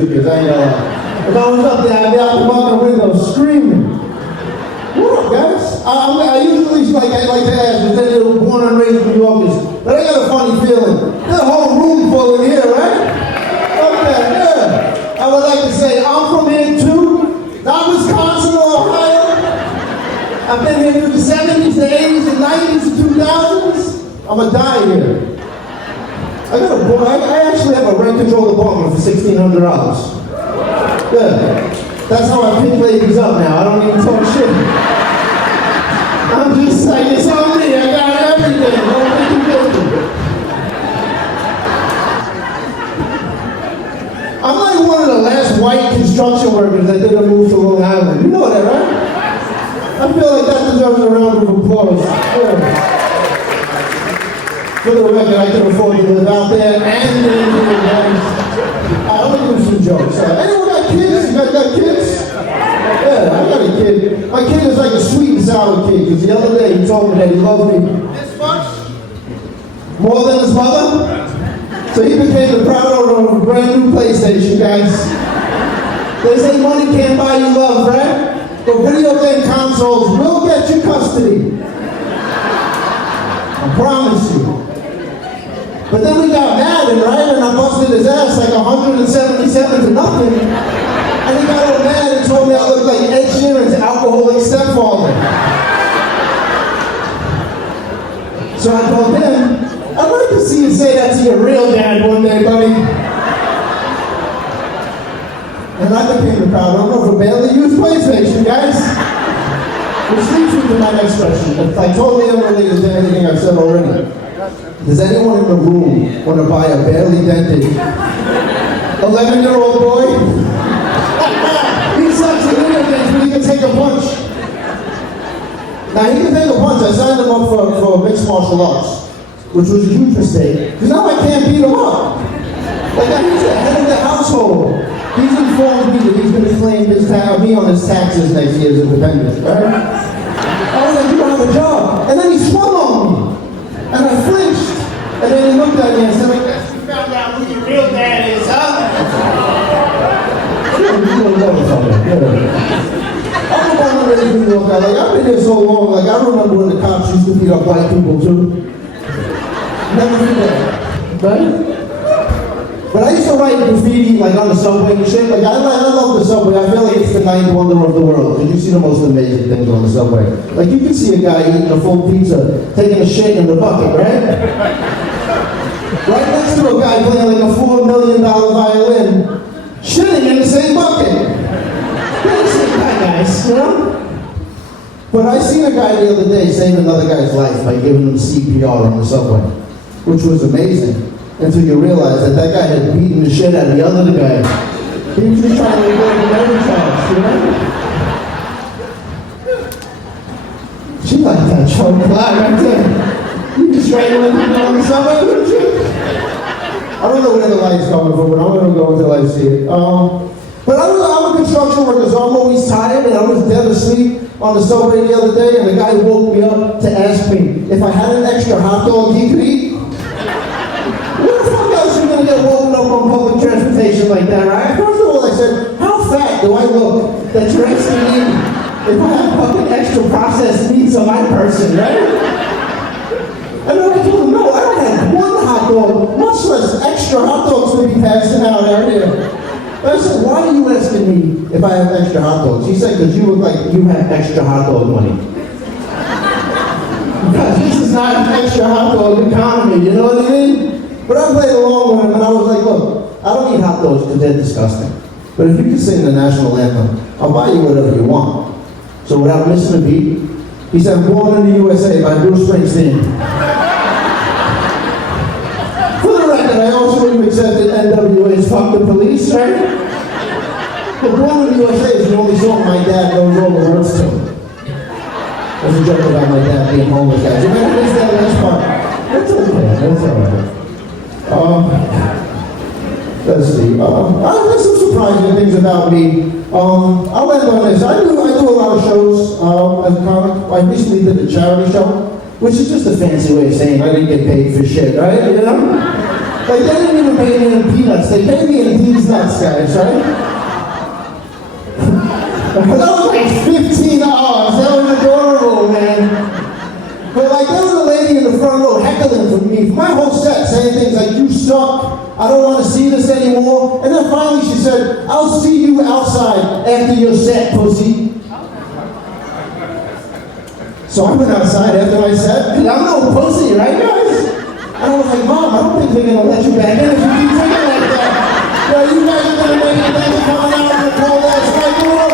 tickets, I ain't gonna lie. If I was up there, I'd be out the fucking window screaming. What up, guys? I usually like to ask, is they were born and raised New Yorkers, but I got a funny feeling. There's a whole room full in here, right? Okay, yeah. I would like to say, I'm from here too. Not Wisconsin or Ohio. I've been here through the 70s, the 80s, the 90s, the 2000s. I'm gonna die here. I actually have a rent-controlled apartment for $1,600. Good. That's how I pick ladies up now. I don't even talk shit. I'm just like, it's on me. I got everything. Don't make you guilty. I'm like one of the last white construction workers that did a move to Long Island. You know that, right? I feel like that deserves a round of applause. Yeah. For the record, I can afford to live out there and in the Let me do some jokes. Anyone got kids? You guys got kids? Yeah, I got a kid. My kid is like a sweet and sour kid, because the other day he told me that he loved me this much, more than his mother. So he became the proud owner of a brand new PlayStation, guys. They say money can't buy you love, right? But video game consoles will get you custody. I promise you. But then we got Madden, right? And I busted his ass like 177 to nothing. And he got all mad and told me I looked like Ed Sheeran's alcoholic stepfather. So I told him, I'd like to see you say that to your real dad one day, buddy. And I became the proud owner of a barely used PlayStation, guys. Which leads me to my next question. It's like totally unrelated to anything I've said already. Does anyone in the room want to buy a barely dented 11-year-old boy? He sucks at video games, but he can take a punch. Now he can take a punch. I signed him up for mixed martial arts, which was a huge mistake, because now I can't beat him up. Like he's the head of the household. He's informed me that he's going to claim me on his taxes next year's independence, right? I was like, you don't have a job. And then he swung on me. And I flinched. And then he looked at me and said, I guess you found out who your real dad is, huh? I'm the one ready to New York. Like, I've been here so long. Like, I remember when the cops used to beat up white people, too. Never forget. Right? But I used to write graffiti like on the subway and shit. Like I love the subway. I feel like it's the ninth wonder of the world. Because you see the most amazing things on the subway. Like you can see a guy eating a full pizza, taking a shit in the bucket, right? Right next to a guy playing like a $4 million violin, shitting in the same bucket. They're the same guy, guys, you know? But I seen a guy the other day save another guy's life by giving him CPR on the subway, which was amazing. Until you realize that guy had beaten the shit out of the other guy. He was just trying to avoid the murder charge, you know? She like that choke fly right there. You just strangling people on the subway, wouldn't you? I don't know where the light's coming from, but I'm going to go until I see it. But I'm a construction worker, so I'm always tired, and I was dead asleep on the subway the other day, and the guy woke me up to ask me if I had an extra hot dog he could eat. Get woken up on public transportation like that, right? First of all, I said, how fat do I look that you're asking me if I have fucking extra processed meats on my person, right? And then I told him, no, I don't have one hot dog, much less extra hot dogs to be passing out out here. I said, why are you asking me if I have extra hot dogs? He said, because you look like you have extra hot dog money. Because this is not an extra hot dog economy, you know what I mean? But I played along with him, and I was like, look, I don't eat hot dogs because they're disgusting. But if you can sing the national anthem, I'll buy you whatever you want. So without missing a beat, he said, Born in the USA by Bruce Springsteen. For the record, I also would have accepted NWA's Fuck the Police, right? But Born in the USA is the only song my dad knows all the words to. There's a joke about my dad being homeless, guys. Remember this, that last part? That's okay, that's all right. Let's see. There's some surprising things about me. I'll end on this. I do a lot of shows as a comic. I recently did a charity show, which is just a fancy way of saying I didn't get paid for shit, right? You know? Like, they didn't even pay me in peanuts. They paid me in these nuts, guys, right? That was like $15. That was adorable, man. But like, there was a lady in the front row heckling for me, for my whole set, saying things like, you suck, I don't want to see this anymore. And then finally she said, I'll see you outside after your set, pussy. So I went outside after my set, and I'm no pussy, right, guys? And I was like, Mom, I don't think they're going to let you back in if you keep drinking like that. Yo, you guys are going to make it. Thanks for coming out and call that.